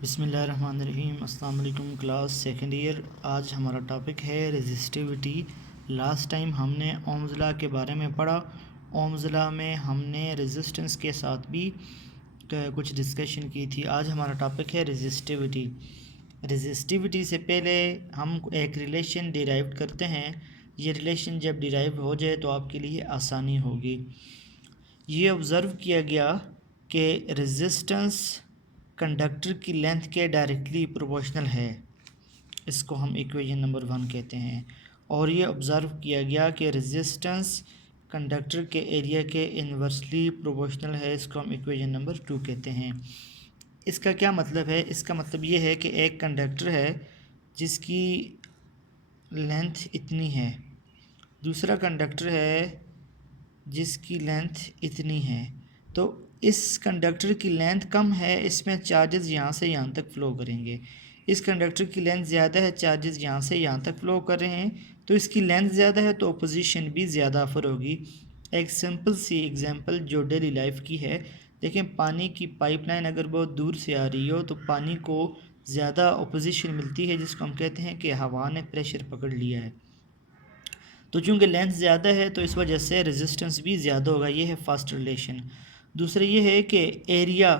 बिस्मिल्लाहिर्रहमानिर्रहीम। अस्सलाम वालेकुम क्लास सेकंड ईयर। आज हमारा टॉपिक है रेजिस्टिविटी। लास्ट टाइम हमने ओम्स लॉ के बारे में पढ़ा। ओम्स लॉ में हमने रेजिस्टेंस के साथ भी कुछ डिस्कशन की थी। आज हमारा टॉपिक है रेजिस्टिविटी। रेजिस्टिविटी से पहले हम एक रिलेशन डिराइव करते हैं। ये रिलेशन जब डिराइव हो जाए तो आपके लिए आसानी होगी। ये ऑब्ज़र्व किया गया कि रेजिस्टेंस कंडक्टर की लेंथ के डायरेक्टली प्रोपोर्शनल है। इसको हम इक्वेशन नंबर 1 कहते हैं। और ये ऑब्ज़र्व किया गया कि रेजिस्टेंस कंडक्टर के एरिया के इन्वर्सली प्रोपोर्शनल है। इसको हम इक्वेशन नंबर 2 कहते हैं। इसका क्या मतलब है? इसका मतलब ये है कि एक कंडक्टर है जिसकी लेंथ इतनी है, दूसरा कंडक्टर है जिसकी लेंथ इतनी है। तो इस कंडक्टर की लेंथ कम है, इसमें चार्जेस यहाँ से यहाँ तक फ़्लो करेंगे। इस कंडक्टर की लेंथ ज़्यादा है, चार्जेस यहाँ से यहाँ तक फ़्लो कर रहे हैं, तो इसकी लेंथ ज़्यादा है तो अपोजिशन भी ज़्यादा ऑफर होगी। एक सिंपल सी एग्जांपल जो डेली लाइफ की है, देखें पानी की पाइपलाइन अगर बहुत दूर से आ रही हो तो पानी को ज़्यादा अपोजिशन मिलती है, जिसको हम कहते हैं कि हवा ने प्रेशर पकड़ लिया है। तो चूँकि लेंथ ज़्यादा है तो इस वजह से रेजिस्टेंस भी ज़्यादा होगा। ये है फर्स्ट रिलेशन। दूसरा ये है कि एरिया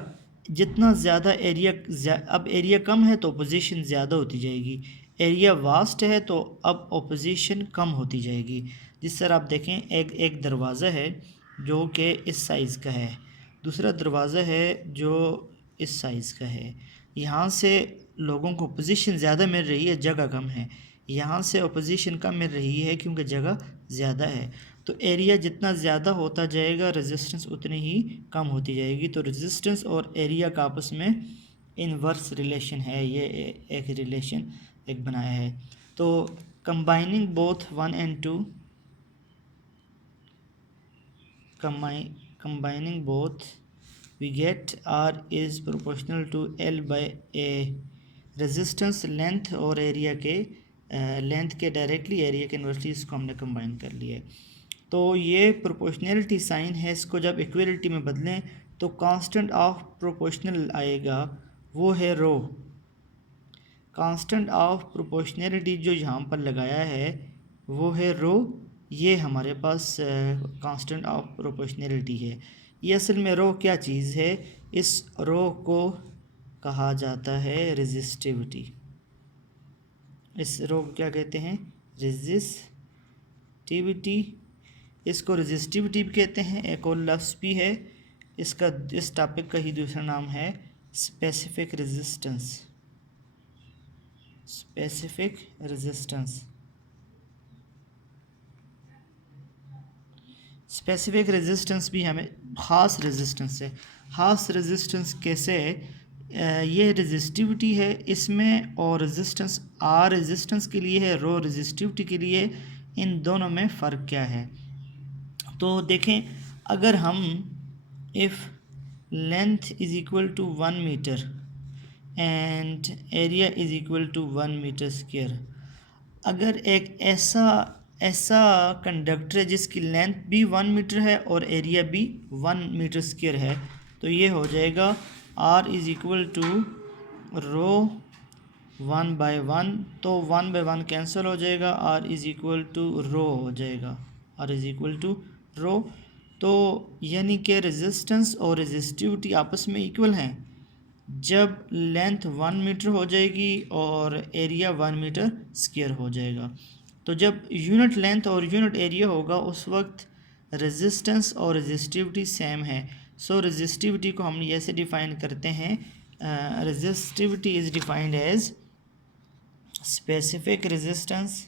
जितना ज़्यादा अब एरिया कम है तो अपोजिशन ज़्यादा होती जाएगी, एरिया वास्ट है तो अब अपोजिशन कम होती जाएगी। जिस तरह आप देखें एक दरवाज़ा है जो कि इस साइज़ का है, दूसरा दरवाज़ा है जो इस साइज़ का है। यहाँ से लोगों को पोजीशन ज़्यादा मिल रही है, जगह कम है। यहाँ से अपोजिशन कम मिल रही है क्योंकि जगह ज़्यादा है। तो एरिया जितना ज़्यादा होता जाएगा रेजिस्टेंस उतनी ही कम होती जाएगी। तो रेजिस्टेंस और एरिया का आपस में इनवर्स रिलेशन है। ये एक रिलेशन एक बनाया है। तो combining both 1 and 2, combining both we get R is proportional to L by A। Resistance length और एरिया के लेंथ के डायरेक्टली एरिया के इन्वर्सली इसको हमने कंबाइन कर लिया है। तो ये प्रोपोर्शनलिटी साइन है, इसको जब इक्वलिटी में बदलें तो कांस्टेंट ऑफ प्रोपोर्शनल आएगा, वो है रो। कांस्टेंट ऑफ प्रोपोर्शनलिटी जो यहाँ पर लगाया है वो है रो। ये हमारे पास कांस्टेंट ऑफ प्रोपोर्शनलिटी है। ये असल में रो क्या चीज़ है? इस रो को कहा जाता है रेजिस्टिविटी। इस रो को क्या कहते हैं? रेजिस्टिविटी। इसको रेजिस्टिविटी भी कहते हैं, एक और लफ्ज़ भी है इसका। इस टॉपिक का ही दूसरा नाम है specific resistance. Specific resistance. Specific resistance भी हमें ख़ास रेजिस्टेंस है। ख़ास रेजिस्टेंस कैसे है? ये रेजिस्टिविटी है इसमें, और रेजिस्टेंस आर रेजिस्टेंस के लिए है, रो रेजिस्टिविटी के लिए। इन दोनों में फ़र्क क्या है? तो देखें, अगर हम if length is equal to 1 metre and area is equal to 1 metre square, अगर एक ऐसा कंडक्टर है जिसकी लेंथ भी 1 मीटर है और एरिया भी 1 मीटर स्क्वायर है, तो ये हो जाएगा R इज़ इक्वल टू रो 1/1। तो 1/1 कैंसिल हो जाएगा, R इज़ इक्वल टू रो हो जाएगा, R इज़ इक्वल टू रो। तो यानी कि रेजिस्टेंस और रेजिस्टिविटी आपस में इक्वल हैं जब लेंथ 1 मीटर हो जाएगी और एरिया 1 मीटर स्क्वायर हो जाएगा। तो जब यूनिट लेंथ और यूनिट एरिया होगा उस वक्त रेजिस्टेंस और रेजिस्टिविटी सेम है। सो रेजिस्टिविटी को हम ऐसे डिफ़ाइन करते हैं, resistivity is defined as specific resistance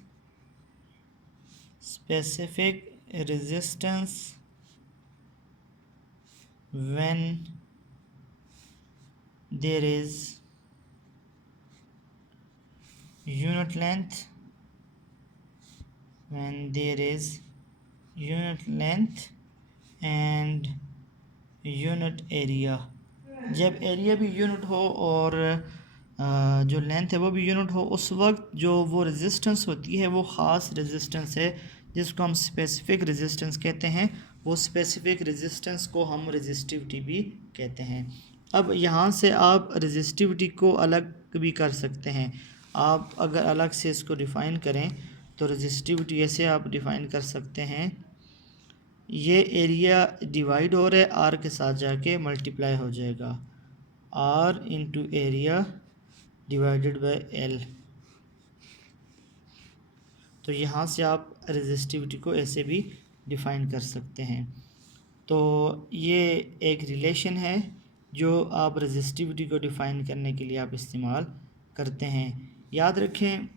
when there is unit length and unit area। जब एरिया भी यूनिट हो और जो लेंथ है वो भी यूनिट हो, उस वक्त जो वो रेजिस्टेंस होती है वो ख़ास रेजिस्टेंस है जिसको हम स्पेसिफिक रेजिस्टेंस कहते हैं। वो स्पेसिफिक रेजिस्टेंस को हम रेजिस्टिविटी भी कहते हैं। अब यहाँ से आप रेजिस्टिविटी को अलग भी कर सकते हैं। आप अगर अलग से इसको डिफ़ाइन करें तो रेजिस्टिविटी ऐसे आप डिफ़ाइन कर सकते हैं, ये एरिया डिवाइड हो रहा है, आर के साथ जाके मल्टीप्लाई हो जाएगा, R into area divided by L. तो यहाँ से आप रेजिस्टिविटी को ऐसे भी डिफ़ाइन कर सकते हैं। तो ये एक रिलेशन है जो आप रेजिस्टिविटी को डिफ़ाइन करने के लिए आप इस्तेमाल करते हैं, याद रखें।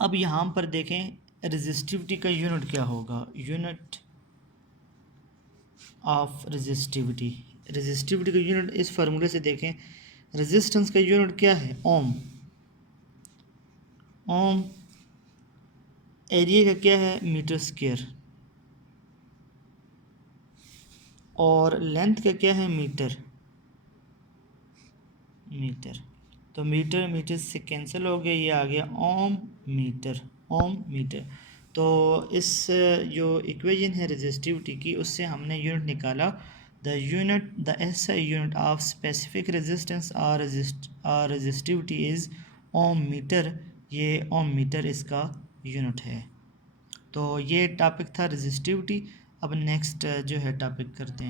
अब यहाँ पर देखें रेजिस्टिविटी का यूनिट क्या होगा, यूनिट ऑफ रेजिस्टिविटी। रेजिस्टिविटी का यूनिट इस फार्मूले से देखें, रेजिस्टेंस का यूनिट क्या है, ओम। ओम एरिया का क्या है, मीटर स्क्वायर, और लेंथ का क्या है, मीटर। तो मीटर मीटर से कैंसिल हो गया, ये आ गया ओम मीटर, ओम मीटर। तो इस जो इक्वेशन है रेजिस्टिविटी की, उससे हमने यूनिट निकाला, the SI unit of specific resistance और रेजिस्टिविटी इज़ ओम मीटर। ये ओम मीटर इसका यूनिट है। तो ये टॉपिक था रेजिस्टिविटी। अब नेक्स्ट जो है टॉपिक करते हैं।